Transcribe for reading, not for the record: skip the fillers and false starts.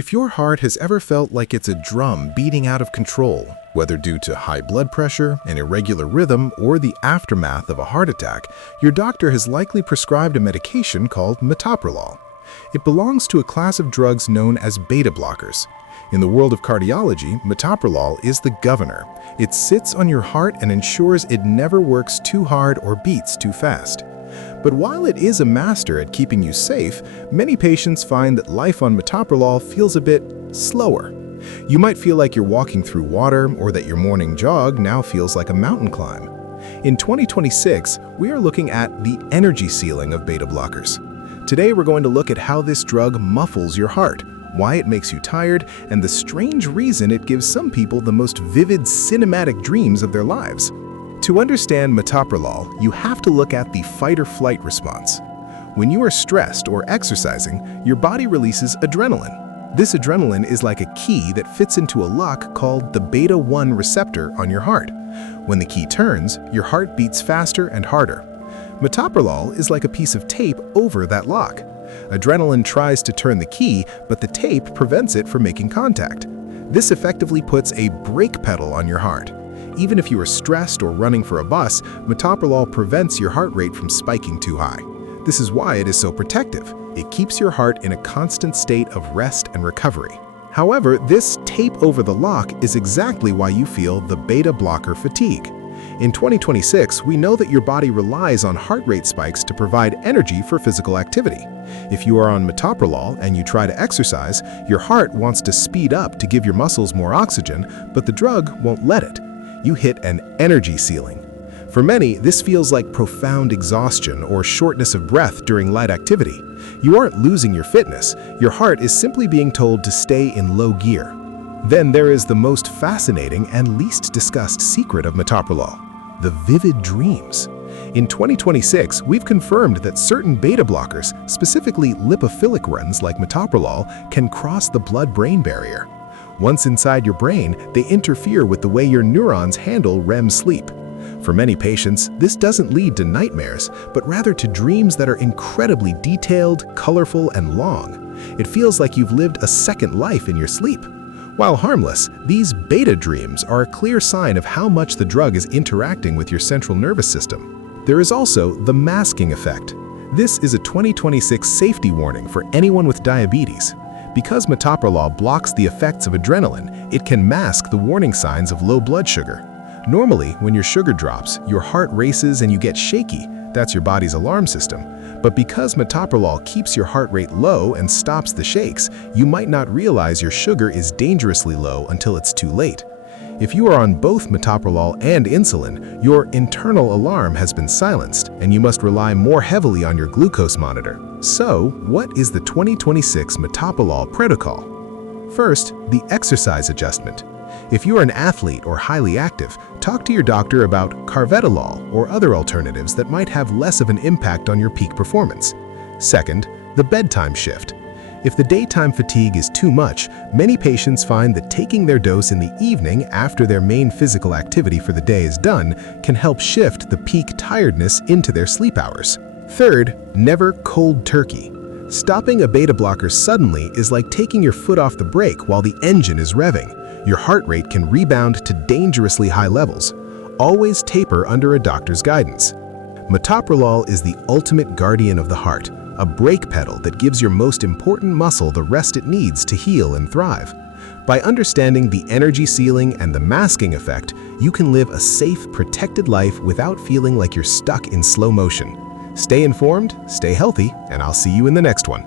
If your heart has ever felt like it's a drum beating out of control, whether due to high blood pressure, an irregular rhythm, or the aftermath of a heart attack, your doctor has likely prescribed a medication called Metoprolol. It belongs to a class of drugs known as beta blockers. In the world of cardiology, Metoprolol is the governor. It sits on your heart and ensures it never works too hard or beats too fast. But while it is a master at keeping you safe, many patients find that life on Metoprolol feels a bit slower. You might feel like you're walking through water, or that your morning jog now feels like a mountain climb. In 2026, we are looking at the energy ceiling of beta blockers. Today we're going to look at how this drug muffles your heart, why it makes you tired, and the strange reason it gives some people the most vivid cinematic dreams of their lives. To understand Metoprolol, you have to look at the fight-or-flight response. When you are stressed or exercising, your body releases adrenaline. This adrenaline is like a key that fits into a lock called the beta-1 receptor on your heart. When the key turns, your heart beats faster and harder. Metoprolol is like a piece of tape over that lock. Adrenaline tries to turn the key, but the tape prevents it from making contact. This effectively puts a brake pedal on your heart. Even if you are stressed or running for a bus, Metoprolol prevents your heart rate from spiking too high. This is why it is so protective. It keeps your heart in a constant state of rest and recovery. However, this tape over the lock is exactly why you feel the beta blocker fatigue. In 2026, we know that your body relies on heart rate spikes to provide energy for physical activity. If you are on Metoprolol and you try to exercise, your heart wants to speed up to give your muscles more oxygen, but the drug won't let it. You hit an energy ceiling. For many, this feels like profound exhaustion or shortness of breath during light activity. You aren't losing your fitness. Your heart is simply being told to stay in low gear. Then there is the most fascinating and least discussed secret of Metoprolol: the vivid dreams. In 2026, we've confirmed that certain beta blockers, specifically lipophilic ones like Metoprolol, can cross the blood-brain barrier. Once inside your brain, they interfere with the way your neurons handle REM sleep. For many patients, this doesn't lead to nightmares, but rather to dreams that are incredibly detailed, colorful, and long. It feels like you've lived a second life in your sleep. While harmless, these beta dreams are a clear sign of how much the drug is interacting with your central nervous system. There is also the masking effect. This is a 2026 safety warning for anyone with diabetes. Because Metoprolol blocks the effects of adrenaline, it can mask the warning signs of low blood sugar. Normally, when your sugar drops, your heart races and you get shaky. That's your body's alarm system. But because Metoprolol keeps your heart rate low and stops the shakes, you might not realize your sugar is dangerously low until it's too late. If you are on both Metoprolol and insulin, your internal alarm has been silenced, and you must rely more heavily on your glucose monitor. So, what is the 2026 Metoprolol protocol? First, the exercise adjustment. If you are an athlete or highly active, talk to your doctor about carvedilol or other alternatives that might have less of an impact on your peak performance. Second, the bedtime shift. If the daytime fatigue is too much, many patients find that taking their dose in the evening after their main physical activity for the day is done can help shift the peak tiredness into their sleep hours. Third, never cold turkey. Stopping a beta blocker suddenly is like taking your foot off the brake while the engine is revving. Your heart rate can rebound to dangerously high levels. Always taper under a doctor's guidance. Metoprolol is the ultimate guardian of the heart, a brake pedal that gives your most important muscle the rest it needs to heal and thrive. By understanding the energy ceiling and the masking effect, you can live a safe, protected life without feeling like you're stuck in slow motion. Stay informed, stay healthy, and I'll see you in the next one.